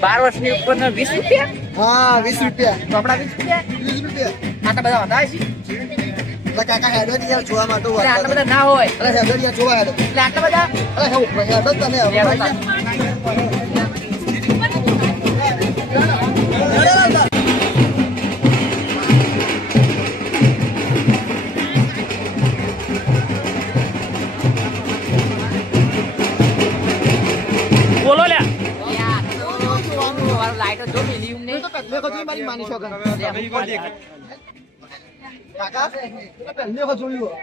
બાર વર્ષની ઉપર 20 રૂપિયા. હા 20 રૂપિયા. ચોપડા 20 રૂપિયા. 20 રૂપિયા. આટલા બધા વધારે છે. એટલે કાકા હેડો યાર જોવા માટે આટલા બધા ના હોય. અરે હેડો યાર જોવા હેડો. એટલે આટલા બધા અરે હેડો તમે બોલો લ્યા. લાઈટો જો મિલિયમ ને તો પહેલે ખોજી મારી માની છો કાકા પહેલે ખો જોયું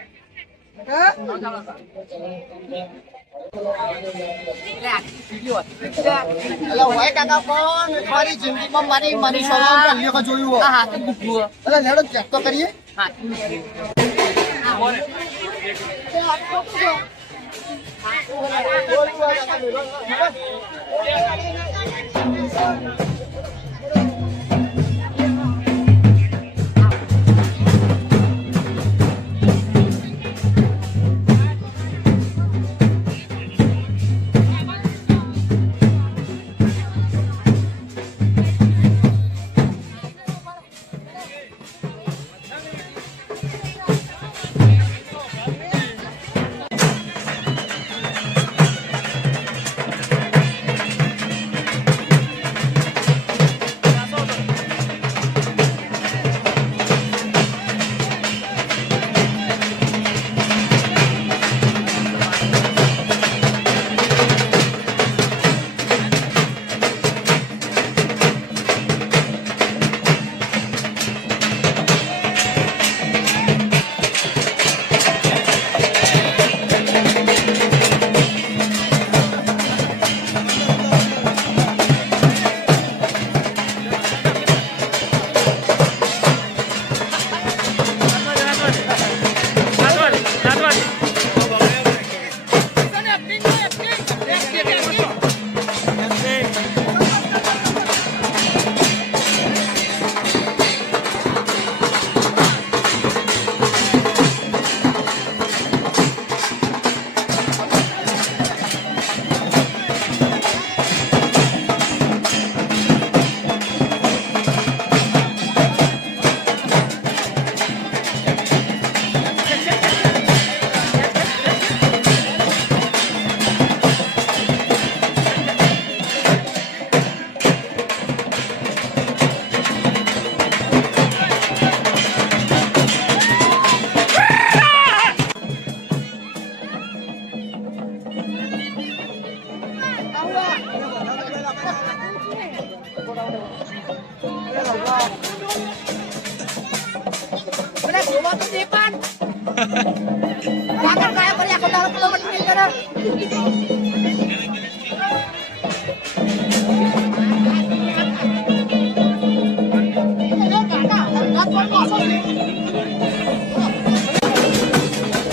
અલા હોય કાકા પણ મારી જિંદગીમાં મારી માની છો પહેલે ખો જોયું હા તો બુકવું. અલા લેડો ચેક તો કરીએ હા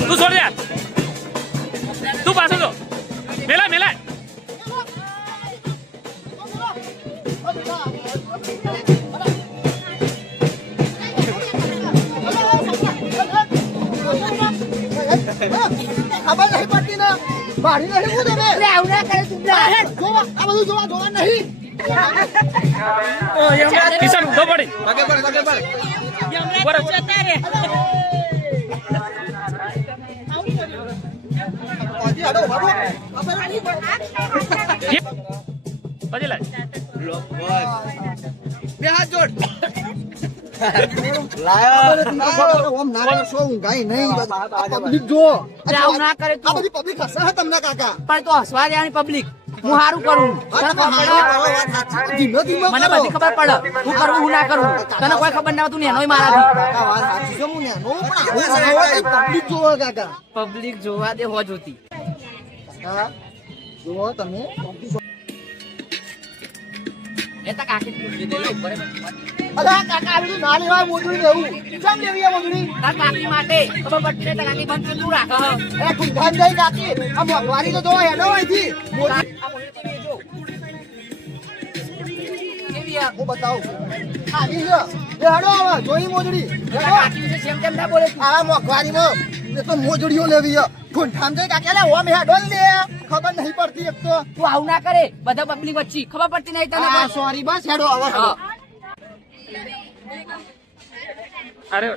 તું છોડ યાર. તું પાછો જો. મેલા મેલા. ખબર નહીં પડતી ને મારી નહીં હું તમે લે આવું ના કરે તું. જોવા આ બધું જોવા નહીં કિશન ઉભો પડી. પગે પડ જતા રે. પછી હાડો હાડો પછી લાય. બે હાથ જોડ લાયો ઓમ ના કરશો ઊંઘાઈ નહીં પબ્લિક જો આવું ના કરે આ બધી પબ્લિક હસે હે તમને કાકા પણ તો હસવા દેવાની પબ્લિક. હું સારું કરું. ધીમે ધીમે મને બધી ખબર પડે હું કરું હું ના કરું. તને કોઈ ખબર ના હોય તું નેનોય મારાથી. વાત સાચી છે હું નેનો પણ પબ્લિક જોવો કાકા પબ્લિક જોવા દે હો જોતી. કાકા જોવો તમે એ તો કાકી પૂછી દે લો બરાબર. અલા કાકા આવી ના લેવાય મોજડી લેવું કેમ લેવી આ મોજડી તાર કાકી માટે ખબર પડશે તો કાકી બંધ તું રાખ. એ કુંભાન જઈ કાકી આ મોંઘવારી તો જોવો હેડો અહીંથી કેવી આ હું બતાવું આવી છે હેડો હવે જોઈ મોજડી હેડો કાકી વિશે જેમ તેમ ના બોલે તું. આ મોંઘવારીમાં એ તો મોજડીઓ લેવી છે ઠૂંઠામ જઈ કાકે લે ઓમ હેડો ને લે ખબર નહીં પડતી એક તો તું આવું ના કરે બધા પબ્લિક વચ્ચે ખબર પડતી નહીં તને આ બસ. સોરી બસ હેડો હવે હેડો હા. અરે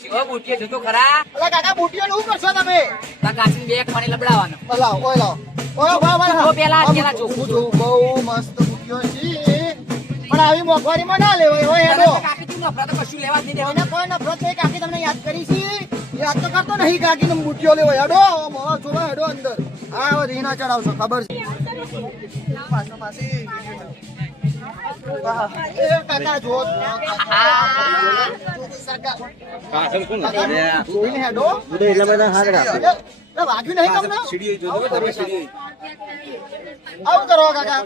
શિવો બુટીએ જોતો ખરા અલા કાકા બુટીઓ નું કરશો તમે તાર કાચીને બે પાણી લબડાવવાનો. લાવ ઓય લાવ ઓય ભાઈ જો પેલા જો. હું જો બહુ મસ્ત બુટીઓ છે પણ આવી મોંઘવારીમાં ના લેવાય ઓય હેડો કાકી તું નફરત તો કશું લેવા જ નહીં એને કોઈ નફરત નહીં કાકી તમને યાદ કરી છે યાદ તો કરતો નહીં કાકી ને બુટીઓ લેવો હેડો મોવા જોવા હેડો અંદર હા હવે રીના ચડાવશો ખબર છે પાછો પાછી એ કાકા જો જોઈને હેડો વાગ્યું નહીં તમને આવું કરો કાકા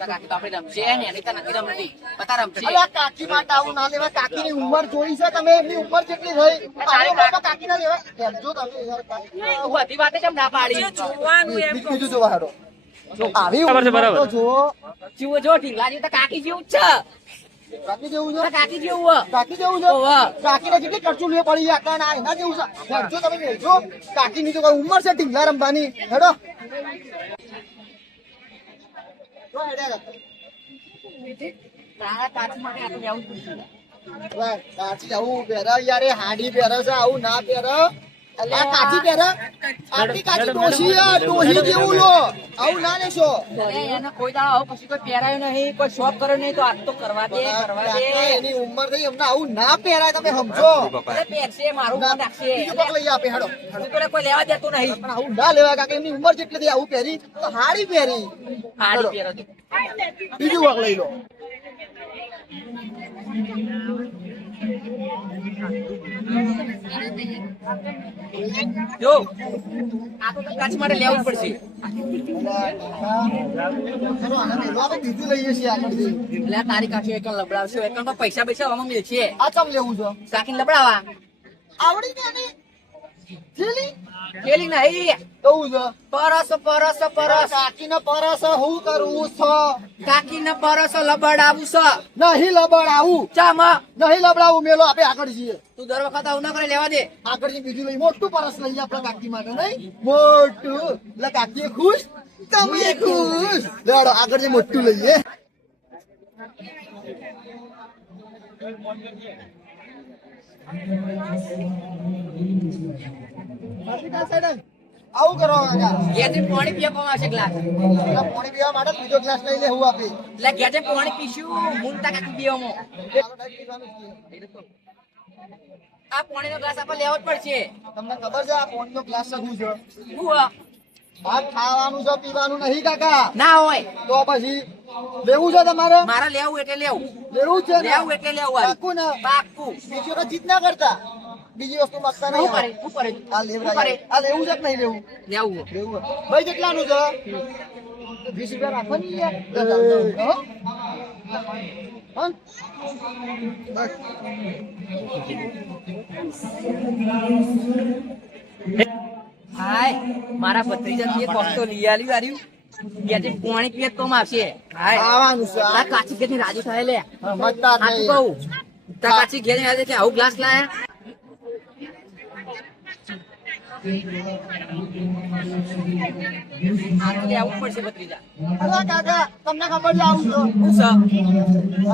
કાકી તો આપણે રમશે ને એની તો નથી રમતી બતા રમશે. અલા કાકી માટે આવું ના લેવાય કાકીની ઉંમર જોઈ છે તમે એમની ઉંમર કેટલી થઈ મારી ઉંમરમાં કાકી ના લેવાય જો તમે યાર કાકી તું બધી વાતે કેમ ના પાડી બીજું જોવા હેડો આવી બરાબર છે, ઉંમર તો બરાબર. જો જીવો જો ઢીંગલા જેવું તો કાકી જેવું જ છે. કાકી જેવું તો છે કાકી જેવું હો. કાકી જેવું છે ઓવે. કાકીને કેટલી કરચું લે પડી આકા ના એના જેવું છે જો તમે જો કાકીની તો કઈ ઉંમર છે ઢીંગલા રમવાની હેડો જો હેડ્યા તારા કાકી માટે આટલું લેવું જ પડશે. વાહ, કાચી આવું પહેરે યાર એ હાડી પહેરે છે આવું ના પહેરે અલ્યા કાચી પહેરે આટલી કાચી ડોશી આ ડોશી જેવું લો આવું ના લેશો અરે એને કોઈ દાડો આવું કશું કોઈ પહેરાયું નહીં કોઈ શોખ કર્યો નહીં તો આજ તો કરવા દે કરવા દે. એની ઉંમર થઈ એમને આવું ના પહેરાય તમે સમજો અરે પહેરશે મારું મન રાખશે. બીજું કોક લઈ આપે હેડો હજુ તો કોઈ લેવા દેતું નહીં. પણ આવું ના લેવાય કાકે એમની ઉંમર જેટલી થઈ આવું પહેરી તો હાડી પહેરી હાડી પહેરો તું. બીજું કોક લઈ લો જો આ તો કાચ માટે લેવું જ પડશે. ચલો આને મેલો આપણે બીજું લઈએ છીએ આગળથી એટલે આ તારી કાકી એકણ લબડાવશે એકણ તો પૈસા પૈસા આમાં મળશે. આ ચમ લેવું છે કાકીને લબડાવા આવડી ને આને થેલી પેલી નહીં એવું છે પરસ કાકીને પરસ હું કરવું છે કાકીને પરસ લબડાવું છે. નહીં લબડાવું ચામાં નહીં લબડાવું મેલો આપણે આગળ જઈએ તું દર વખત આવું ના કરે લેવા દે. આગળ જઈને બીજું લઈ મોટું પરસ લઈએ આપણા કાકી માટે નહીં મોટું એટલે કાકી ખુશ તમે ખુશ લેડો આગળ જઈને મોટું લઈએ આવું કરો કાકા ઘેરથી પાણી પીવા કોણ આવશે ગ્લાસ એટલે પાણી પીવા માટે બીજો ગ્લાસ લઈ લે હું આપી એટલે ઘેરથી પાણી પીશું મૂલતા કાકી પીવામાં આ પાણીનો ગ્લાસ આપણે લેવો જ પડશે. તમને ખબર છે આ પાણીનો ગ્લાસ શું છે શું હો? આ ખાવાનું છે પીવાનું નહીં કાકા ના હોય તો પછી લેવું છે તમારે મારે લેવું એટલે લેવું લેવું છે ને લેવું એટલે લેવું હાલ. પાક્કું ને પાક્કું. બીજી વખત જીત ના કરતા બીજી વસ્તુ માંગતા શું નહીં કરે શું કરે આ શું લેવું કરે આ લેવું છે કે નહીં લેવું લેવું હો. લેવું છે. ભાઈ કેટલાનું છે 20 રૂપિયા રાખો ને યાર હો? હં? બસ. હાય મારા ભત્રીજા થી કોક તો લઈ આલ્યું આર્યું ઘેરથી પાણી પીએ તો આવશે. હાય ખાવાનું છે તાર કાચી ઘેર રાજી થાય લે સમજતા જ સાચું નહીં. કહું તાર કાચી ઘેર આવે કે આવું ગ્લાસ લાયા આ તો લેવું પડશે ભત્રીજા. અરે કાકા તમને ખબર છે આવું છે શું છે?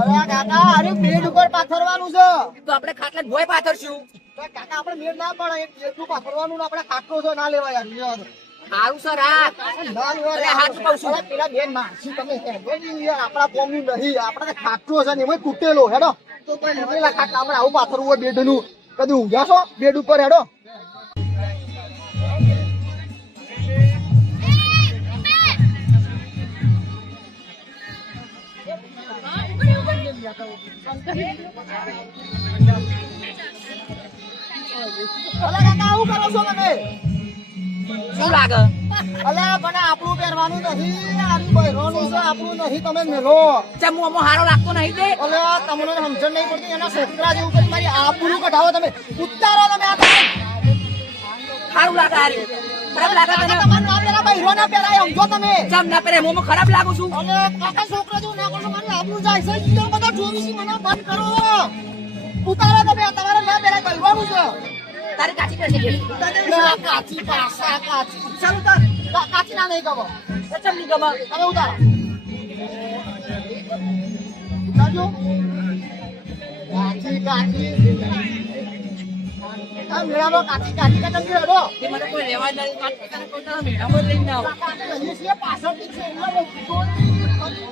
અરે કાકા અરે બેડ ઉપર પાથરવાનું છે તો આપણે ખાટલા જ ભોય પાથરશું. તો કાકા આપણે મેળ ના પડે એક જેટલું પાથરવાનું ને આપણે ખાટલો છે ના લેવાય યાર યાર. સારું સર હા ના લેવાય અરે હાચું કહું છું. અરે પેલા બેન માસી તમે હેડો નહીં યાર આપણા કોમનું નહીં આપણે તો ખાટલો છે ને એમાં તૂટેલો હેડો તો કોઈ લેવેલા ખાટલા આપણે આવું પાથરવું હોય બેડનું કદી ઊંઘ્યા છો બેડ ઉપર હેડો અલા કાકા આવું કરો છો તમે શું લાગે અલા પણ આપણું પહેરવાનું નહીં આનું પહેરવાનું છે આપણું નહીં તમે મેલો ચમ મોમો હારો લાગતો નહીં તે અલા તમને સમજણ નહીં પડતી એના છોકરા જેવું કરી મારી આબરૂ કઢાવો તમે ઉતારો તમે આ સારું લાગે હારી ખરાબ લાગે તને? તમારું નામ પેલા બૈરો ના પહેરાય, સમજો તમે. ચમ ના પહેરે હું ખરાબ લાગુ છું? અને કાકા છોકરો જેવું ના કરશો, મારું આબરૂ જાય છે. ઈયો બધા જોવીશી મને બંધ કરો. ઉતારો તમે, તમારે ના પહેરાય, બૈરવાનું છે. તારી કાચી પહેરશે કે? ના, કાચી પાસા, કાચી. ચાલ ઉતાર. કાચી ના નહીં ગમો. ચમ ની ગમે? તમે ઉતારો. ઉતારજો. કાચી, કાચી. આ મેળામાં કાચી, કાચી કાચી નથી હેડો. તે મને કોઈ લેવા જ નથી. કાચી તને કોઈ તારા મેળામાં જ લઈને આવો. કાકા લઈએ છીએ, પાછળથી છે. એમને બહુ ખોટી, ખોટી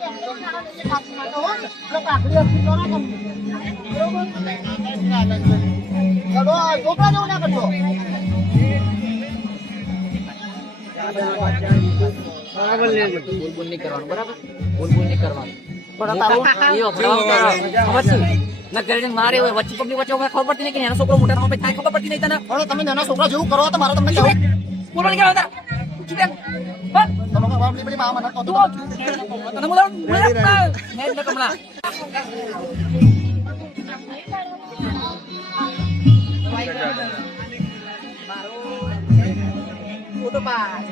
કાચી માટે હોય ને, એટલે કાકડી અસલી કરો તમે. બરોબર? હેડો, છોકરા જેવું ના કરજો. બોલ બોલ નહીં કરવાનું, બરાબર? બોલ બોલ નહીં કરવાનું. પણ તારું એ અભડાવો તારો. ખબર છે? ના ઘરે મારે હોય વચ્ચે પબ્લિક વચ્ચે મને ખબર પડતી નહીં કે એનો છોકરો મોટા નામ થાય ખબર પડતી નહીં તને. હવે તમે નાના છોકરા જેવું કરો તો મારે તમને કેવું? બોલ નહીં કરવાનું તાર. ચૂપ રહે. બસ. તમે બાપ ની પેલી મા મને કહો તો. તને બોલાવું? બોલાવું? મેં જ ન કમલા. ફોટો પાડ.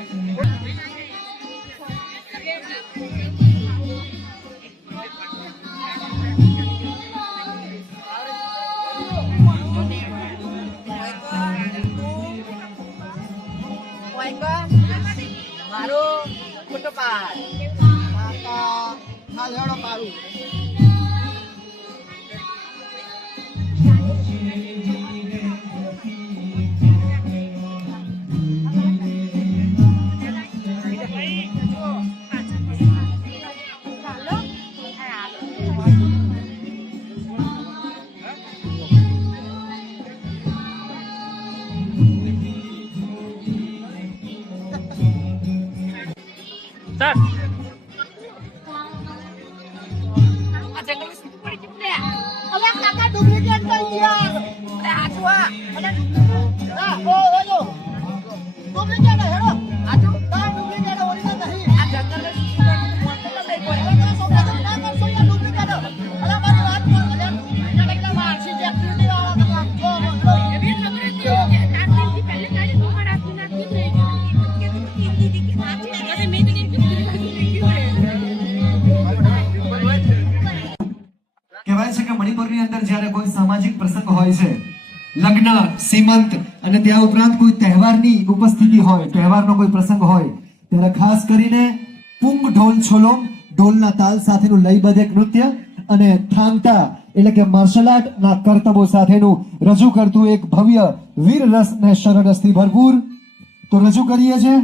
મારો ફોટો પાડ. કાકા હા લેડો મારું. સર આ જંગલમાં શું પડી ગયું લે? અલ્યા કાકા ડુપ્લિકેટ કરી યાર. અરે હાચું આ. હા ઓ ઓલો ડુપ્લિકેટ હેડો. હાચું? હા ડુપ્લિકેટ ઓરિજિનલ નહીં. આ જંગલમાં શું પડી ગયું? નહીં પડે. હવે તો છોકરા તમે ના કરશો યાર ડુપ્લિકેટ. અલ્યા મારી વાત કર. અલ્યા ડુપ્લિકેટ એકદમ મારસી જે એક્ટિવિટી વાળા તમે આમ જો કહેવાય છે કે મણિપુરની અંદર જ્યારે કોઈ સામાજિક પ્રસંગ હોય છે, લગ્ન, સીમંત અને ત્યાં ઉપરાંત કોઈ તહેવારની ઉપસ્થિતિ હોય, તહેવારનો કોઈ પ્રસંગ હોય, ત્યારે ખાસ કરીને પુંગ ઢોલ છોલોમ, ઢોલના તાલ સાથેનું લયબદ્ધ એક નૃત્ય અને થાંગતા એટલે કે માર્શલ આર્ટના કરતબો સાથેનું રજૂ કરતું એક ભવ્ય વીર રસ ને શરરસથી ભરપૂર તો રજૂ કરીએ છીએ.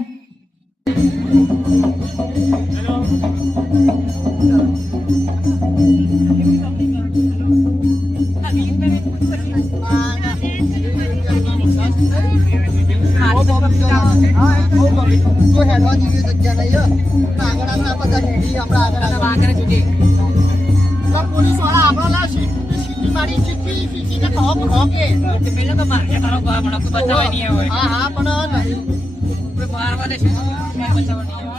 જો હેડવા જેવી જગ્યા નહીં. આગળ આગળ બધા હેડી આપણા આગળ આગળ આગળ સુધી. તો પોલીસ વાળા આપણે લાવશે. સીટી મારી સીટી ને ખોક ખોકે. તે પેલા તો મારે તારો બાપ મને કોઈ બચાવવા નહીં આવે. હા હા પણ નહીં. આપણે મારવા દે છે. કોઈ બચાવવા નહીં આવે.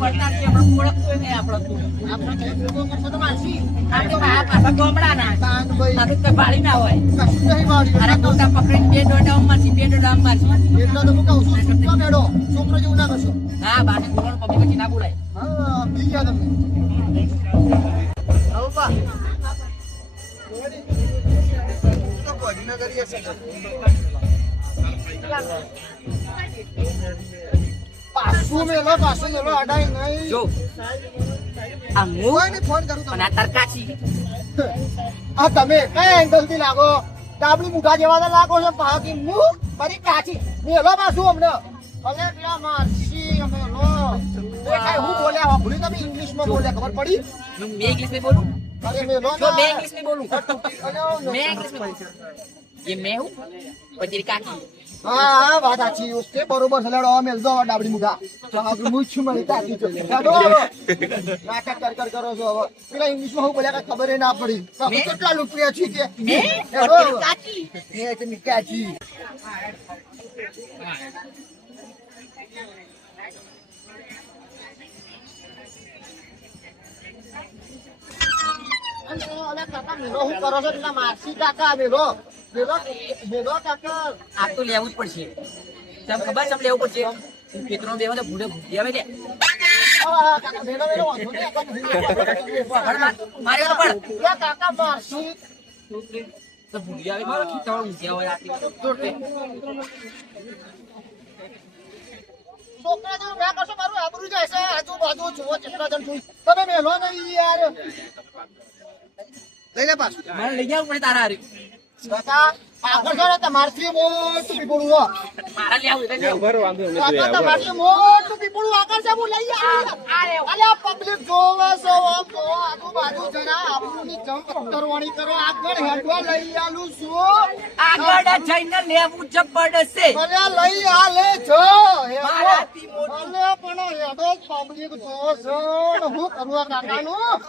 પડતા છે આપણે ઓળખતો નહીં આપણો તું. આપણે કઈ ભેગો કરશો તો મારશી. આપણે પાછા ગોમડાના. તાન ભાઈ તારું તો બાળી ના હોય. કશું નહીં વાળી. અરે ગોટા પકડીને બે દોડા મારશી, બે દોડા મારશી. એટલે તો હું કહું છું છૂટવા મેળો. છોકરો જેવું ના કરશો. હા બાને બોલવાનું પબ્લિક વચ્ચે ના બોલાય. હા પી ગયા તમે. આવો પા. તો કોઈ ના કરીએ છે. પાછું મેલો અડાઈ નહીં. જો આ હું કોઈને ફોન કરું અને આ તરકાચી. આ તમે કયા એંગલ થી લાગો? ડાબલી મુઠા જેવા તો લાગો છો. પાકી હું મારી કાચી મેલો પાછું અમને. અલે પેલા મારસી અમે લો. દેખાય હું બોલ્યા વાપરી તમે ઇંગ્લિશમાં બોલ્યા ખબર પડી? મેં ઇંગ્લિશ में बोलूं? અરે મેલો જો ના. मैं इंग्लिश में बोलूं? અરે मैं इंग्लिश में ये मैं हूँ और तेरी काकी. હા હા વાત સાચી. ઓકે બરોબર છે. લેડો મેલ દો ડાબડી મુઠા. આગળ હું છું મારી કાચી છો. લેડો નાટક કર કરો છો હવે. પેલા ઇંગ્લિશમાં હું બોલ્યા કઈ ખબર ના પડી. તમે કેટલા લુકરિયા છી કે मैं और લેડો. तेरी काकी. એ તો મી કાચી. અને ઓલા કાકા મેરો હું કરો છો? પેલા મારસી કાકા મેરો મેલો કાકા આ તો લેવું જ પડશે તમ ખબર છે લેવું પડશે પેટ્રોલ બેવા તો ભૂડે ભૂડી આવે ને કાકા મેલો વાંધો નહીં મારે તો પણ કાકા મારશી તો ભૂડી આવે મારો ખીચાવા ઊંઘ્યા હોય રાતે જોડે છોકરા જેવું ના કરશો મારું આબરૂ જાય છે આજુબાજુ જુઓ ચિત્રા જણ જોઈ તમે મેલો નહીં યાર લઈ લે પાછું મને લઈ જવું પડે તારા હારે કાકા આગળ જો ને તમારથી મોટું પીપળું હો મારા લેવું એટલે લેવું કાકા તમારથી મોટું પીપળું આગળ છે હું લઈ આવું અલ્યા પબ્લિક જોવે છે આમ જો આજુબાજુ જરા આબરૂની જમ કરવાની કરો આગળ હેડવા લઈ આલું છું આગળ જઈને લેવું જ પડશે અલ્યા લઈ આ લે જો મારાથી મોટું. અલ્યા પણ હેડો પબ્લિક જોવે છે ને હું કરવા કાકાનું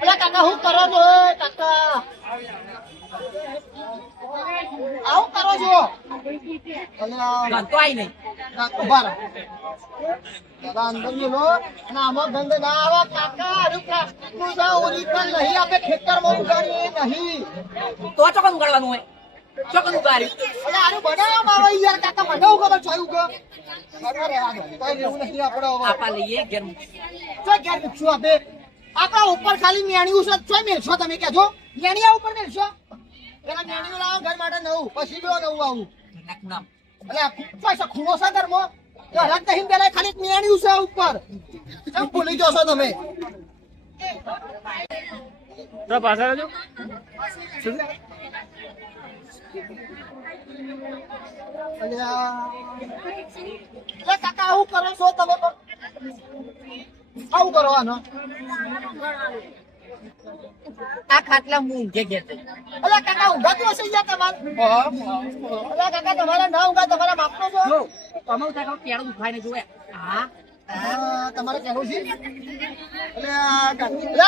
અલ્યા કાકા હું કરો છો કાકા આવું કરો છો અલ્યા ગંતો આઈ નહીં કાકા ઉભા રહો દાદા અંદર મેલો અને આમાં ગંધ ના આવે કાકા અરે પ્લાસ્ટિક નું જા ઓરિજિનલ નહીં આપણે ખેતરમાં ઉગાડીએ નહીં તો ચોકન ઉગાડવાનું હોય ચોકન ઉગાડ્યું અલ્યા આનું બનાવવામાં આવે યાર કાકા મને હું ખબર છે ઉગો અરે રહેવા દો કઈ રહેવું નથી આપણે હવે આપા લઈએ ઘેર તો ક્યારે પૂછું આપણે આપણા ઉપર ખાલી મેણ્યું છે ચોય મેળશો તમે કહેજો મેણિયા ઉપર મેળશો પેલા મેણિયું લાવો ઘર માટે નવું પછી બેવો નવું આવું નામ એટલે પૈસા ખૂણો છે ઘરમાં તો હરક નહીં પેલા ખાલી મેણ્યું છે ઉપર કેમ ભૂલી જશો તમે તો પાછળ આવજો એટલે કાકા આવું કરો છો તમે તો આવું કરો આનો આ ખાટલા હું ઊંઘે ઘેર જઈ એટલે કાકા ઊંઘાતું હશે યાર તમારે એટલે કાકા તમારા ના ઊંઘા તમારા બાપનો છો જો તમે ઉઠા કેળો દુખાય ને જોવે હા તમારે કહેવું છે એટલે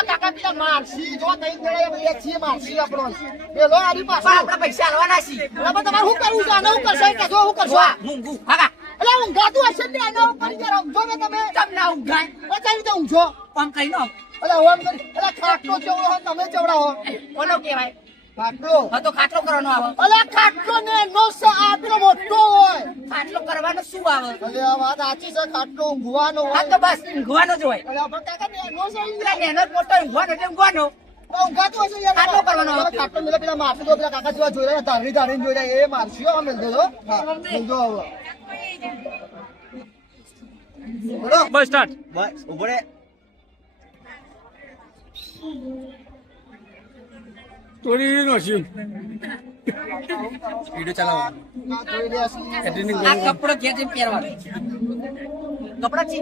કાકા પેલા મારસી જો કઈ જણાય ભાઈ છીએ મારસી આપણો પેલો આરી પાસે આપણા પૈસા આલવાના છે બરાબર તમારે શું કરવું છે આને શું કરશો કે જો શું કરશો મૂંગું હાગા એટલે ઊંઘાતું હશે ને આને ઉપર જરા ઊંઘો ને તમે તમને ઊંઘાય કઈ રીતે ઊંઘો કોમ કરી નો એટલે ઓમ કરી એટલે ખાટલો ચવડો તમે ચવડાવો કોનો કહેવાય ખાટલો હા તો ખાટલો કરવાનો આવે એટલે ખાટલો ને નો આ પેલો મોટો હોય ખાટલો કરવાનો શું આવે એટલે આ વાત સાચી છે ખાટલો ઊંઘવાનો હા હોય તો બસ ઊંઘવાનો જ હોય એટલે આપણે કાકા ને નો છે પેલા એનો જ મોટો ઊંઘવાનો એટલે ઊંઘવાનો ઊંઘાતું હશે યાર ખાટલો કરવાનો તમે ખાટલો મેલે પેલા મારસી તો પેલા કાકા જેવા જોઈ રહ્યા ધારી ધારીને જોઈ રહ્યા એ મારસી હો મેલ દેજો હા ઊંઘો હવે બોલો બસ સ્ટાર્ટ બસ ઉભો રે તોડી નો છે વિડિયો ચલાવો જોઈ રહ્યા છીએ આ કપડો ઘેર જઈને પહેરવાનો કપડા છે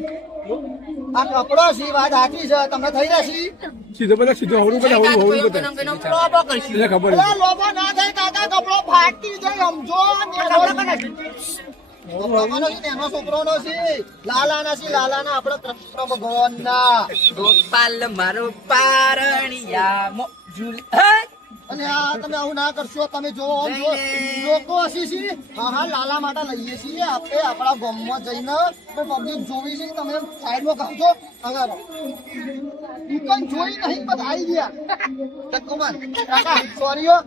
આ કપડો છે વાત સાચી છે તમને થઈ રહેશે સીધો બધા સીધો હવરું બધા હવરું હવરું બધા લોબો કરશું એટલે ખબર અરે લોબો ના થાય કાકા કપડો ફાટી જાય સમજો એનો છોકરો છે લાલાના છે લાલાના આપણે કૃષ્ણ ભગવાનના ગોપાલ મારો પારણિયા મોજુલ અને આ તમે આવું ના કરશો તમે જો આમ જો લોકો હસી છે હા લાલા માટે લઈએ છીએ આપણે આપણા ગામમાં જઈને તો પબ્લિક જોવી છે તમે સાઈડમાં કહો આગળ દુકાન જોઈ નહીં પણ આવી ગયા જગકુમાર કાકા સોરી હો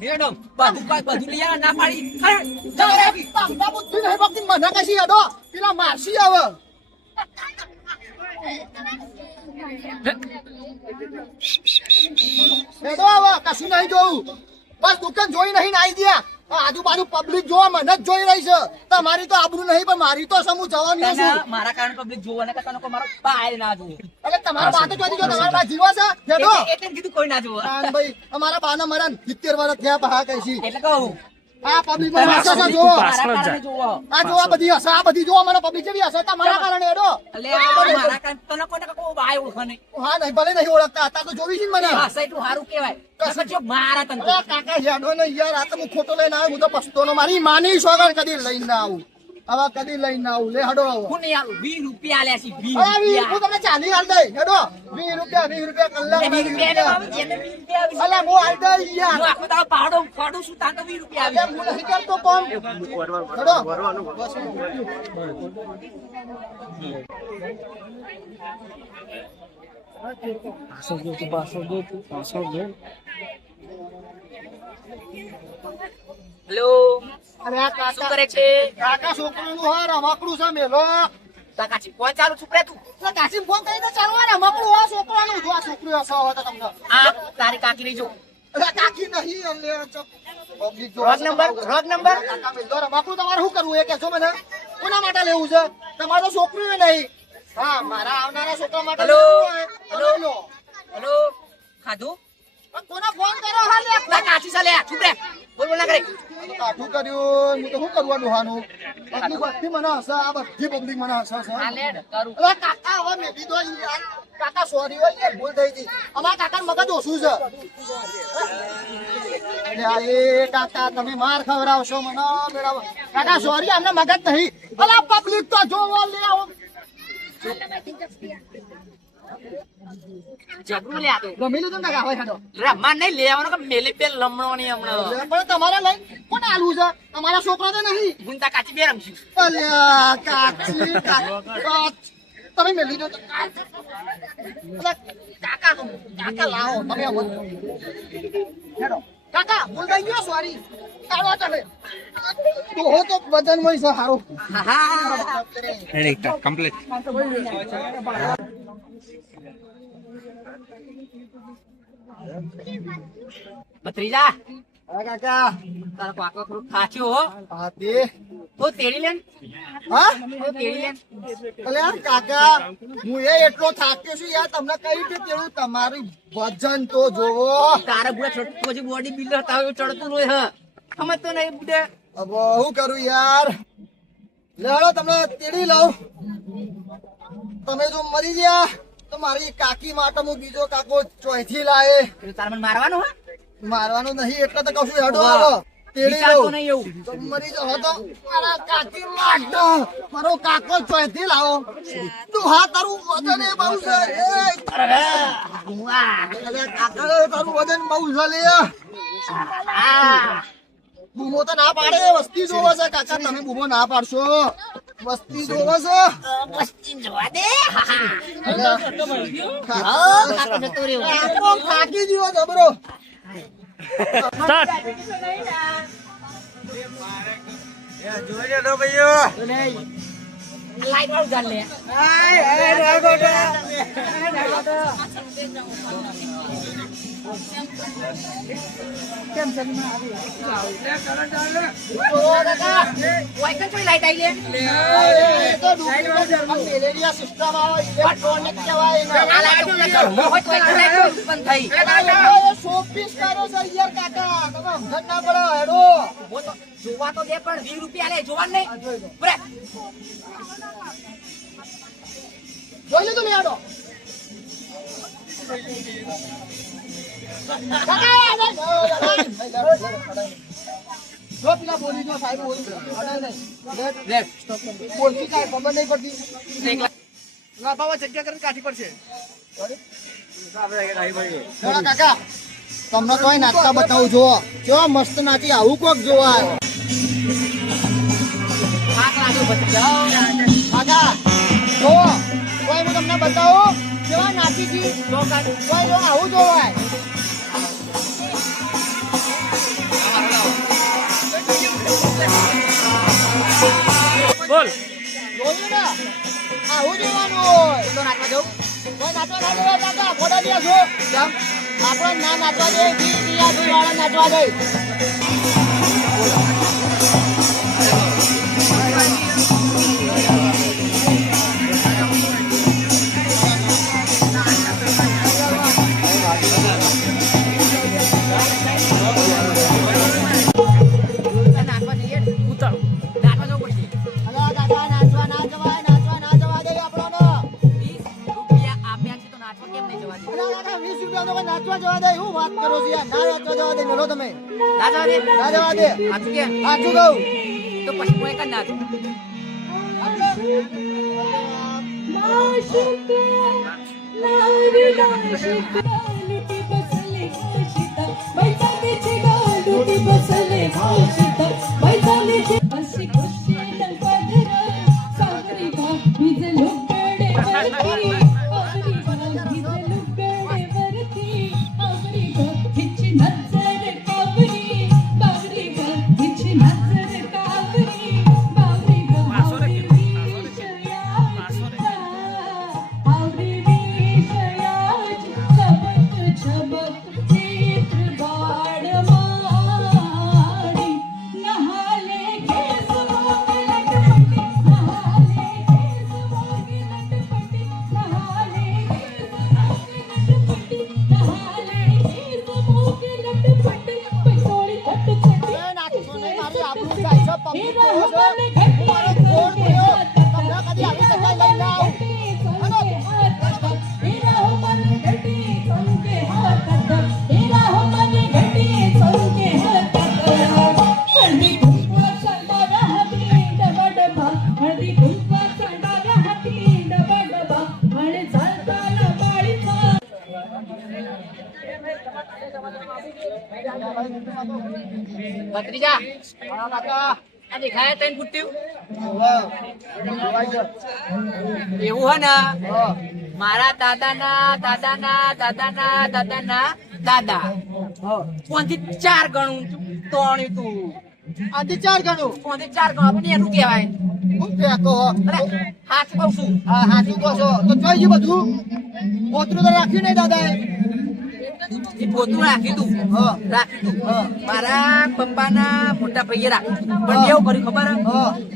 મેડમ બધું લઈ આવો ના પાડી તાંબા બુદ્ધિ નહીં બગતી મને કશી હેડો પેલા મારસી આવે હેડો આવે કશું નહીં જોવું બસ દુકાન જોઈ નહીં આવી ગયા આજુબાજુ પબ્લિક જોવા મને જ જોઈ રહી છે તમારી તો આબરૂ નહીં પણ મારી તો સમૂહ જવાની છું મારા કારણે પબ્લિક જોવાને કરતા લોકો મારો પાય ના જોવો એટલે તમારા બા તો જોતી જો તમારા બા જીવો છે હેડો એટલે કીધું કોઈ ના જોવો ભાઈ અમારા બાના મરણ 70 વર્ષ થયા બહા કઈ એટલે કહું આ પબ્લિક માં હસે છે જોવો મારા કારણે જોવો આ જોવા બધી હશે આ બધી જોવા મને પબ્લિક જેવી હશે તમારા કારણે હેડો એટલે મારા કારણે તને કોઈને કોઈ બાય ઓળખો નહીં હા નહીં ભલે નહીં ઓળખતા હતા તો જોવી છે ને મને ભાષા એટલું સારું કહેવાય કશું જો મારા તને અરે કાકા હેડો ને યાર આ તો હું ખોટો લઈને આવ્યો હું તો પસ્તો નો મારી માની સોગન કદી લઈને ના આવું હવે કદી લઈને આવું લે હડો આવો હું નહીં આલું 20 રૂપિયા આલ્યા છે 20 અરે હું રૂપિયા તમને ચાલી હાલ દઈ હેડો 20 રૂપિયા કલાક 20 રૂપિયા આવે જેને 20 રૂપિયા આવે અલા હું હાલ દઈ હું યાર આખો દાડો પાડો ફાડું છું તાર તો 20 રૂપિયા અરે આવે હું નહીં કરતો કોમ હેડો હેલો અરે આ શું કાકા કરે છે કાકા છોકરાનું હા રમકડું છે મેલો કાકાજી ફોન ચાલુ છું તું એટલે કાશી ફોન કરીને ચાલવા રમકડું હા છોકરાનું જો આ છોકરી હશે હવે તો તમને આ તારી કાકી રહી જો અરે કાકી નહીં અલે ચપ પબ્લિક જો રોગ નંબર કાકા મેલો રમકડું તમારે શું કરવું એ કહેજો મને કોના માટે લેવું છે તમારો છોકરી નહીં હા મારા આવનારા છોકરા માટે હેલો? લેવું હોય તો હેલો? લઈ લો. હેલો ખાધું પણ કોના ફોન કર્યો હાલ લે લા કાચી ચાલે ચૂપ રે બોલ ના કરે કાઠું કર્યું હું તો શું કરવાનું હાનું પબ્લિક બધી મને હશે આ બધી પબ્લિક મને હશે હાલે કરું અરે કાકા હવે મેં તો યાર કાકા સોરી હોય યાર ભૂલ થઈ ગઈ અમારા કાકા મગજ ઓછું છે અરે આ એ કાકા તમે માર ખવડાવશો મને બરાબર કાકા સોરી અમને મગજ નહીં અલા પબ્લિક તો જોવો લે આવો જબરું લે આ તો ગમી લીધું ને કાકા હવે હેડો રમવા નહીં લેવાનો કે મેલે બે લમણવાની હમણાં પણ તમારે લઈ કોને આલવું છે તમારા છોકરા તો નહીં ગુંતા કાચી બે રમશું અલ્યા કાચી કાકા તમે મેલી દો કાકા લાવો તમે આવો હેડો કાકા ભૂલ થઈ ગયો સોરી કાઢો તમે તો હો તો વજન હોય છે હારો ભત્રીજા હા કાકા તારો કાકો થોડું ખાચ્યો હો હા તે તો તેડી લેન હા તો તેડી લેન અલ્યા કાકા હું એ એટલો થાક્યો છું યાર તમને કઈ રીતે તેડું તમારું વજન તો જોવો તારા બુડા છોટું પછી બોડી બિલ્ડર તાવ ચડતું હોય હ સમજતો નહીં બુડે હવે હું કરું યાર લેડો તમને તેડી લઉં તમે જો મરી ગયા તો મારી કાકી માટે હું બીજો કાકો ચોથી લાવે તારે મને મારવાનો હે મારવાનું નહીં એટલે તો કહું છું હેડો હાલો તેડી વિચારતો લઉં નહીં એવું તો મરી જાઓ તો મારા કાકી માટે મારો કાકો ચોથી લાવો તું હા તારું વજન એ બહુ છે વાહ અરે કાકા તારું વજન બહુ છે લે બૂમો તો ના પાડે વસ્તી જોવે છે કાકા તમે બૂમો ના પાડશો વસ્તી જોવે છે વસ્તી જોવા દે કાકો જતો રહ્યો કાકો કાકી જેવો જબરો સ્ટાર્ટ લાઈટ વાળું ગાલ લે લાઈટ આવી એ તો મેલેરિયા સિસ્ટમ આવે ઇલેક્ટ્રોનિક કહેવાય એને. આ લાઈટ ઘરમાં હોય તો લાઈટ ઉત્પન્ન થઈ એ શોપીસ કર્યો છે યાર કાકા તમે સમજણ ના પડે હેડો જોવા તો દે પણ 20 રૂપિયા લે જોવા નહીં બરે જોઈ લીધું ને હેડો જો પેલા બોલી જો સાહેબ બોલી અડાય નહીં લેફ્ટ બોલતી કાંઈ ખબર નહીં પડતી ના બાબા જગ્યા કરીને કાઢી પડશે જોવા કાકા તમને તોય નાચતા બતાવું જો કેવા મસ્ત નાચી આવું કોક જોવાય થાક લાગ્યો બધી કાકા જો કોઈ હું તમને બતાવું કેવા નાચી છી કોઈ જો આવું જોવાય બોલ જોયું ને આવું જોવાનું હોય તો નાચવા જવું કોઈ નાચવા ના દેવા કાકા ખોટા દિયા છો કેમ આપણે ના નાચવા દે દિયા વાળા નાચવા દે નાચવા જઈએ ઉતારો નાચવા જવું પડશે અલા કાકા નાચવા ના જવા દે આપણને 20 રૂપિયા આપ્યા છે તો નાચવા કેમ નહીં જવા દે અલા કાકા 20 રૂપિયા તો કોઈ નાચવા જવા દે હું વાત કરો છો યાર ના નાચવા જવા દે મેલો તમે નાચવા દે ના જવા દે નાચું કેમ સાચું કહું તો પછી હું એક જ નાચું ભત્રીજા આ દેખાય તને ફૂટ્યું એવું હે ને મારા દાદા 5 થી 4 ગણું તોણ્યું તું આથી 4 ગણું 5 થી 4 ગણું આપણે એનું કહેવાય હું ફેંકો હાથ કહું છું હા હાચું કહો છો તો જોઈ ગયું બધું પોતરું તો રાખ્યું નહીં દાદાએ એ પોતું રાખ્યું તું મારા પપ્પાના મોટા ભાઈએ રાખ્યું પણ કેવું કર્યું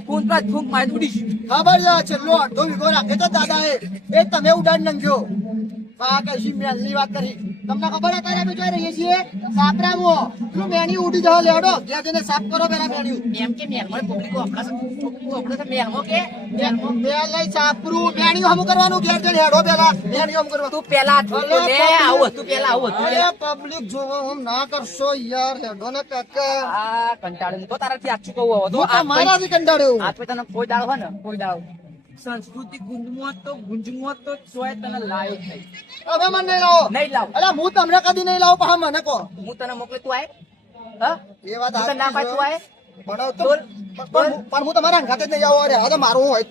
ખબર ફૂંક મારી ઉડી ખબર છે છેલ્લો અડધો વીઘો રાખે તો દાદાએ એ તમે ઉડાડ નાખ્યો આ કશી મેલની વાત કરી તમને ખબર અત્યારે અમે જોઈ રહીએ છીએ સાપરામાં શું મેણી ઉડી જવા લેડો ત્યાં જઈને સાફ કરો પેલા મેણી એમ કે મેલમાં પબ્લિક ઓફડે મેલમાં કે મેલ લઈ સાપરું મેણી હમ કરવાનું ઘેર જઈને હેડો પેલા મેણી હમ કરવા તું પેલા લે આવું હતું પેલા આવું હતું અરે પબ્લિક જોવો હમ ના કરશો યાર હેડો ને કાકા આ કંટાળ્યું તો તારાથી આછું કહું હવે તો તો મારાથી કંટાળ્યો આજ પછી તને કોઈ દાળ હોય ને કોઈ દાળ સંસ્કૃતિ ગુંજમાં તો સોય તને લાયો જ નહીં હવે મને નહીં લાવો નહીં લાવ અરે હું તમને કદી નહીં લાવું પણ મને કહો હું તને મોકલે તું આય હા એ વાત હું તને ના પાછું આય પણ હું તમારા અંગાતે જ નહીં આવું અરે હવે મારું હોય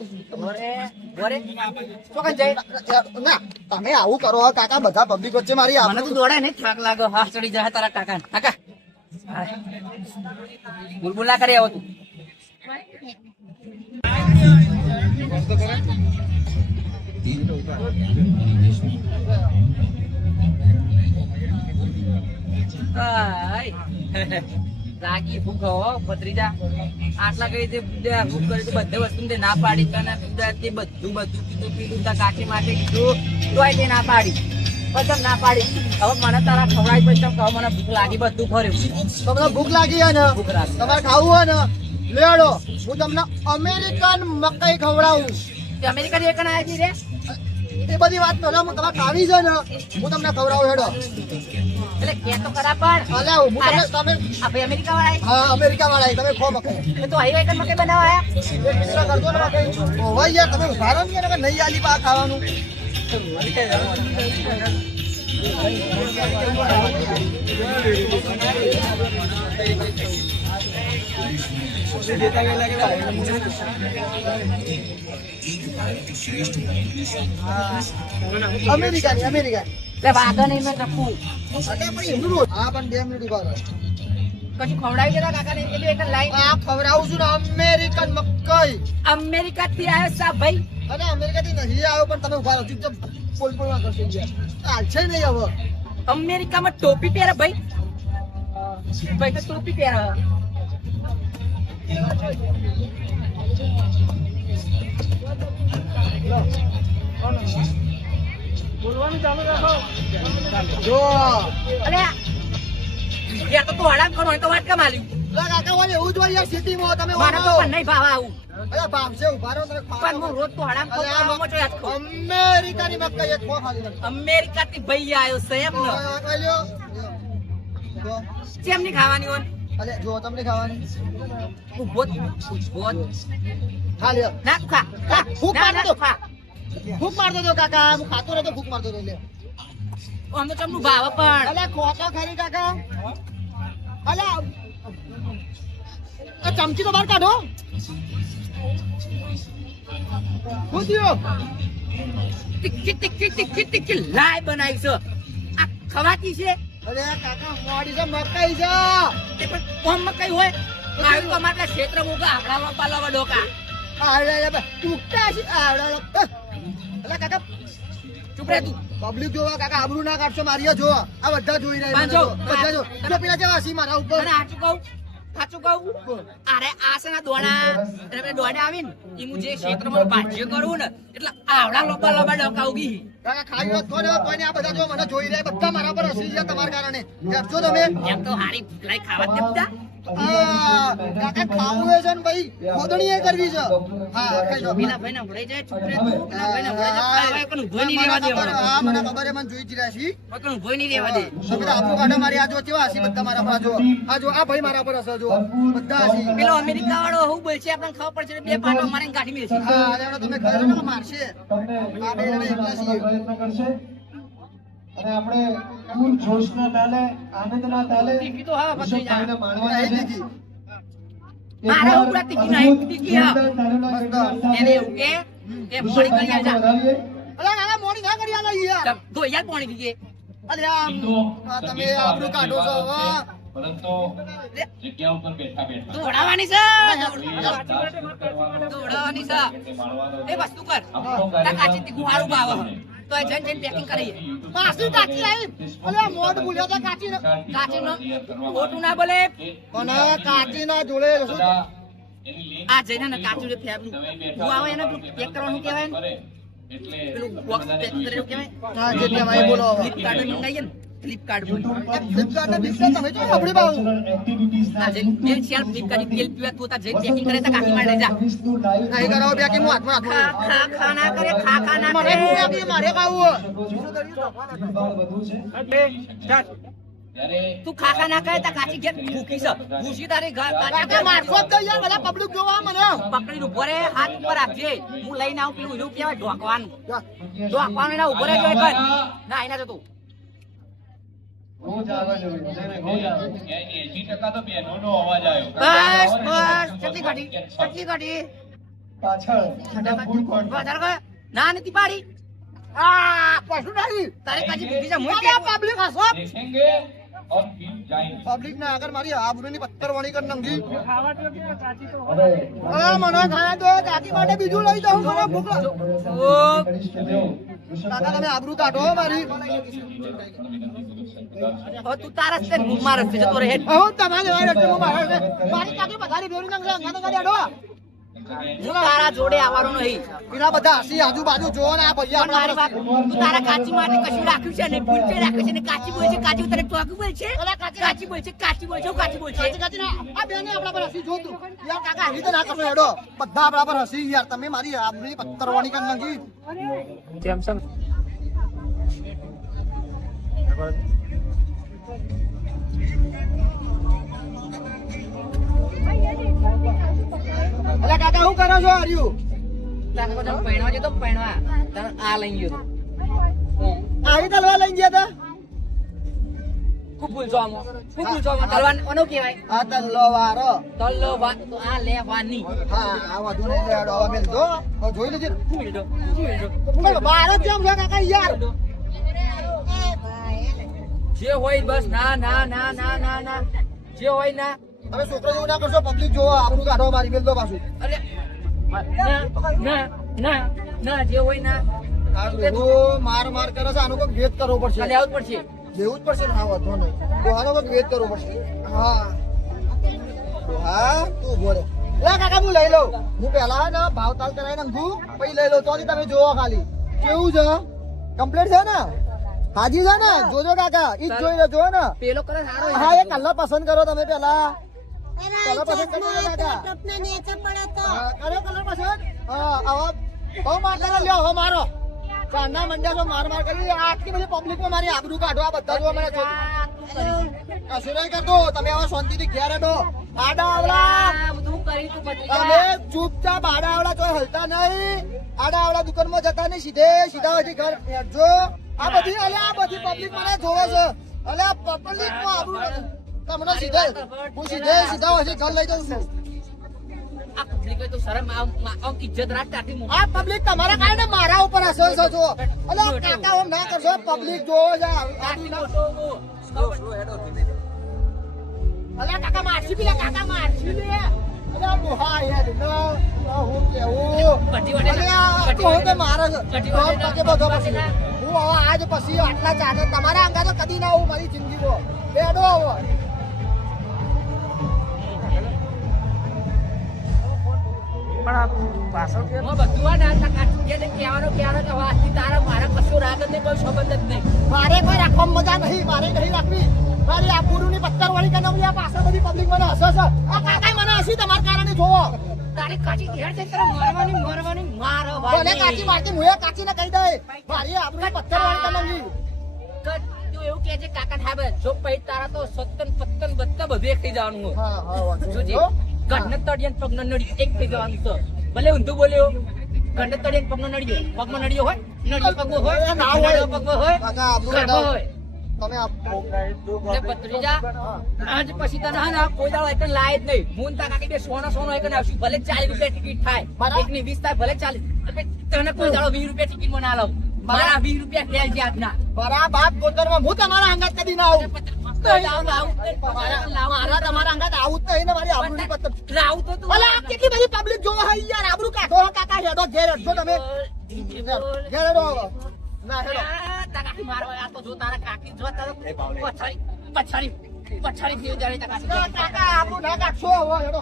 વરે ચોકન જાય ના તમે આવું કરો કાકા બધા પબ્લિક વચ્ચે મારી મને તું દોડે ને થાક લાગે હા ચડી જાય તારા કાકા બુલબુલ ના કરી આવો તું રાગી ભૂખ હો ભત્રીજા આટલા કઈ ભૂખ કરી બધે વસ્તુ ના પાડી તે બધું કીધું કાકી માટે કીધું તોય તે ના પાડી પછી ના પાડી હવે મને તારા ખવડાવી પછી કહો મને ભૂખ લાગી બધું ફર્યું તમને ભૂખ લાગી હોય ને ભૂખ લાગી તમારે ખાવું હોય ને લેડો હું તમને અમેરિકન મકાઈ ખવડાવું અમેરિકા એક આવી રે એ બધી વાત તો હું તમારે ખાવી છે ને હું તમને ખવડાવું હેડો એટલે કે તો ખરા પણ અલે હું તમને તમે આપણે અમેરિકા વાળા હા અમેરિકા વાળા તમે ખો મકાઈ તો આવી વાઈકન મકે બનાવા મિશ્ર કરજો ને મકાઈ હોય યાર તમે ઉભારો ને કે નહીં આલી પા ખાવાનું અમેરિકા એટલે વાગા નહીં મેં ટપુ અરે પણ એમનું રોજ હા પણ 2 મિનિટ ઉભા રહો કશું ખવડાવી દેતા કાકા ને એટલે એક લાઈન આ ખવડાવું છું ને અમેરિકન મકાઈ અમેરિકા થી આવ્યો સા ભાઈ અરે અમેરિકા થી નહીં આવ્યો પણ તમે ઉભા રહો ચૂપચાપ પોલ ના કરશો હાલ છે નહીં હવે અમેરિકામાં ટોપી પહેરે ભાઈ ભાઈ તો ટોપી પહેરે બોલવાનું ચાલુ રાખો જો અરે યાર તો હડામ કરો તો વાત કેમ આલ્યું કાકા વાલે એવું જ હોય યાર સિટીમાં તમે મારા તો પણ નહીં ભાવ આવું અરે ભાવશે ઉભા રહો તમે પણ હું રોજ તો હડામ ખાઉં તો યાદ ખાઉં અમેરિકાની મકાઈ એક ખો ખાલી અમેરિકા થી ભાઈ આવ્યો છે એમ ને લ્યો કેમ નહીં ખાવાની હોય અલે જો તમને ખાવાની ઊભો જ, ઊભો જ. ખા લ્યો ના ખા ખા ભૂખ ના, મારતો ના, ખા ભૂખ મારતો તો કાકા હું ખાતો રહેતો ભૂખ મારતો તો લે આમ તો ચમનું ભાવ પણ અલે ખોતો ખરી કાકા અલે આ ચમચી તો બહાર કાઢો હું થયો તીખી તીખી તીખી તીખી લાય બનાવી છે આ ખવાતી છે અરે કાકા મોડી છે મકાઈ છે તે પણ કોમ માં કઈ હોય આવ્યું તો અમારા ક્ષેત્ર મુકા આપણા બાપા લાવા ડોકા આવડે ટૂકતા છે આવડે અલે કાકા ચૂપ રહે તું પબ્લિક જોવા કાકા આબરૂ ના કાઢશો મારી જો આ બધા જોઈ રહ્યા પાંચસો. બધા જો જો પેલા જેવા હસી મારા ઉપર અને સાચું કહું અરે આ છે ને દોડા એટલે દોડા આવીને ઈ હું જે ક્ષેત્રમાં ભાજ્ય કરું ને એટલે આવડા લોબા લોબા ડોકા ઉગી કાકા ખાઈ વાત કોને કોઈને આ બધા જો મને જોઈ રહ્યા બધા મારા પર હસી ગયા તમારા કારણે કરજો તમે એમ તો હારી ભૂલાઈ ખાવા દે બધા કાકા ખાવું છે ને ભાઈ ખોદણી એ કરવી છે હા ખાઈ લો પેલા ભાઈને ભરાઈ જાય ચૂપ રહે તું પેલા ભાઈને ભરાઈ જાય ખાવા કોણ ઉભો નહીં રહેવા દે હા મને ખબર છે મને જોઈ જ રહ્યા છે કોણ ઉભો નહીં રહેવા દે તમે તો આપણું કાઢો મારી આ જો કેવા હસી બધા મારા પર આ જો આ ભાઈ મારા પર હશે જો બધા હસી પેલો અમેરિકા વાળો હું બોલશે આપણને ખબર પડશે બે પાટો મારીને કાઢી મેલશે હા અરે તમે ખાઈ લો ને મારશે તમને આ બે જણા એકલા છીએ પ્રયત્ન કરશે અને આપણે ફૂલ જોશના તાલે આનંદના તાલે તીખી તો હા પછી વિશ્વભાઈને માણવાના નહીં છે. દીધી મારા ઉપર તીખી નહીં, તીખી હા. સુંદર તારેલા જગન્નાથ સાથે એને એવું કે મોડી કરી વિશ્વભાઈને આલજા વધાવીએ. અરે કાકા મોડી ના કરી આલો યાર તો યાર પાણી પીજે અરે આ તમે આપણું કાઢો છો હવે પરંતુ જગ્યા ઉપર બેઠા બેઠા દોડાવાની છે દોડાવાની છે એ વસ્તુ કર તા કાચી તીખું હારું ભાવ તો એ જઈને પેકિંગ કરી કાચી કાચી આવી અરે આ મોઢ ભૂલ્યો તો કાચી કાચી નો ખોટું ના બોલે અને કાચી ના જોડે શું આ જઈને ને કાચું જે ફેબનું હું આવે એને પેલું પેક કરવાનું કહેવાય ને એટલે પેલું બોક્સ પેક કરેલું કહેવાય હા જે કહેવાય એ બોલો ફ્લિપકાર્ટ મંગાવીએ ને ફ્લિપકાર્ટ ફ્લિપકાર્ટ ને બિસ્કટ તમે તો આપણી બાજુ આ જે શેર ફ્લિપકાર્ટ તેલ પીવા તું તા જઈને પેકિંગ કરે તા કાકી માર લઈ જા નહીં કરાવો બે કે હું હાથમાં ખા ખા ખા ના કરે ખા ખા ના મને કરે ભૂખ લાગી, મારે ખાવું ત્યારે તું ખા ખા ના કરે તા કાચી ઘેર ભૂખી છે ભૂખી તારી કાચી કાકા મારશો જ નહીં યાર બધા પબ્લિક જોવા મને પકડીને ઉભો રે હાથ ઉપર રાખજે હું લઈને આવું પેલું એવું કહેવાય ઢોકવાનું ઢોકવાનું એના ઉભો રે જોઈ કર ના એના જતું રોજ આવે છે રોજ આવે. ક્યાંયની 80% તો બહેનોનો અવાજ આવ્યો બસ બસ કેટલી કાઢી કેટલી કાઢી પાછળ ફૂડ કોર્ટ વધારે કર ના નથી પાડી આ પશુ નહીં તારે કાચી ભૂખી છે હું અરે પબ્લિક હસો દેખેંગે और फिर जाएंगे પબ્લિક ના આગળ મારી આબરૂની પથ્થર વણી કરી નાખી હવે અરે મને ખાયા તો કાકી માટે બીજું લઈ જાઉં મને ભૂખ લાગે. કાકા તમે આબરૂ કાઢો હો મારી હવે તું તારા જ ભૂખ મારે છે જતો રહે હું તમારે લેવા એટલે હું મારા છે. મારી કાકી વધારે ભેરું નાખશે અંગાતો કરી આડો હું તારા જોડે આવવાનો નહીં પેલા બધા હસી આજુબાજુ જોવો ને આ ભૈયા પણ મારી વાત તું તારા કાચી માટે કશું રાખ્યું છે ને ભૂલચે રાખ્યું છે ને કાચી બોલ છે કાચી તને ટોકું બોલ છે કાચી બોલ છે કાચી બોલ છે હું કાચી બોલ છે કાચી કાચી ના આ બેને આપણા પર હસી જોતું યાર કાકા આવી તો ના કરશો હેડો બધા આપણા પર હસી યાર તમે મારી આબરૂની પથ્થર વણી કરી નાખી સેમસંગ અલા કાકા શું કરો છો આર્યુ તારે કોઈ પૈણવા જતો પૈણવા તને આ લઈ ગયો આવી તલવાર લઈને ગયા તા ખૂબ ભૂલજો આમાં ખૂબ ભૂલજો આમાં તલવાન ઓનો કહેવાય આ તલવારો તલ્લો વા તો આ લેવાની હા આ વધુ નહીં લેડો હવે મેલ દો હવે જોઈ લેજે મિનિટો ભારત જેમ છે કાકા યાર જે હોય બસ ના ના ના ના ના ના જે હોય ના તમે છોકરો જેવું ના કરશો પબ્લિક જોવો આપણું કાઢો મારી મેલ દો પાછું અરે ના ના ના ના જે હોય ના આ લોકો માર માર કરે છે આનો કોઈ વેદ કરવો પડશે કાલે આવું જ પડશે લેવું જ પડશે ને હા વધો નહીં તો આનો કોઈ વેદ કરવો પડશે હા હા તું બોલે લા કાકા હું લઈ લઉં હું પેલા ને ભાવતાલ કરાવી નાખું પછી લઈ લઉં તો તમે જોવો ખાલી કેવું છે કમ્પ્લીટ છે ને હાજી છે ને જોજો કાકા ઈ જ જોઈ લેજો ને પેલો કરે સારો હા એ કલર પસંદ કરો તમે પેલા કલર પસંદ કરી લો કાકા હા, કરો કલર પસંદ હા હવે બહુ માર કરો લ્યો હવે મારો ચાંદા મંડ્યા છો માર માર કરી આટલી બધી પબ્લિક માં મારી આબરૂ કાઢો આ બધા જોવા મને તું કરીશ? કશું નહીં કરતો તમે હવે શાંતિથી ઘેર હેડો આડા આવડા આ બધું કરી તું ભત્રીજા. તમે ચૂપચાપ આડા આવડા કોઈ હલતા નહીં આડા આવડા દુકાનમાં જતા નહીં સીધા હજી ઘર બેઠજો આ બધી પબ્લિક મને જોવે છે અલે આ પબ્લિક માં આબરૂ નથી. તમને હું સીધા હજી ઘર લઈ જાઉં છું આ પબ્લિકે તો શરમ આમ ઇજ્જત રાખ તારી મોટી. આ પબ્લિક તમારા કારણે મારા ઉપર અસર છે જો અલે કાકા ઓમ ના કરશો પબ્લિક જોવો છે આટલી મોટો અલે કાકા મારશી પેલા કાકા મારશી લે અલે ડોહા યાર ના હું કેવું કટી વાટે અલે ના, આ કટી તો વાટે તે મારે છે કટી તો વાટે ના, પગે બધો વાટે પછી ના. હું હવે આજ પછી આટલા ચાલે તમારા અંગા તો કદી ના આવું મારી જિંદગીમાં બેડો હવે હું બધું આ ના કાચું જે કહેવાનો કે હવે આજથી તારા મારા કશું રાગ જ નહીં, કોઈ સંબંધ જ નહીં. મારે કોઈ રાખવામાં મજા નહીં મારે નહીં રાખવી મારી આ ગુરુની પથ્થર વળી કે આ પાછળ બધી પબ્લિક મને હસે છે આ કાકા મને હસી તમારા કારણે જોવો તારી કાચી ઘેર જઈ તારે મારવાની મારો ભલે કાચી મારતી હું એ કાચીને કહી દે મારી આપણું પથ્થર વળી તમને તું એવું કહે છે કાકા સાહેબ જો પછી તારા તો સત્તન પત્તન બધા બધું એક થઈ જવાનું હોય. હા હા વાંધો જોજે નહીં, હો. ઘરને તળિયે પગનો નળિયો એક થઈ જવાનું છે. ભલે ઊંધું બોલ્યો ઘરને તળિયે પગનો નળિયો પગમાં નળિયો હોય નળિયો પગમાં હોય ના હોય. નળિયો પગમાં હોય કાકા આપણું ઘરમાં બતાવો. હોય. તમે એટલે ભત્રીજા, આજ પછી તને હે ને કોઈ દાડો એકન લાય જ નહીં. હું ને તારા કાકી બે સોનો એકન આવશું. ભલે 40 રૂપિયા ટિકિટ થાય બરાબર. એકની 20 થાય ભલે 40. એટલે તને કોઈ દાડો 20 રૂપિયા ટિકિટ માં ના લાવું. મારા 20 રૂપિયા ખેલ છે આજના. મારા બાપ ગોતરમાં હું તમારા અંગાત કદી ના આવું મારા તમારા અંગાત આવું જ નહીં ને મારી આબરૂની પથ્થર લાવું તો તું અલા આ કેટલી બધી પબ્લિક જોવો હે યાર આબરૂ કાઢો હે કાકા હેડો ઘેર હેડજો તમે ઘેર હેડો હવે ના હેડો તારા કાકી મારવા આ તો જો તારા કાકી જો તારો પછાડી ફેર જાણી તારા કાકી. ના, કાકા આબરૂ ના કાઢશો હવે હેડો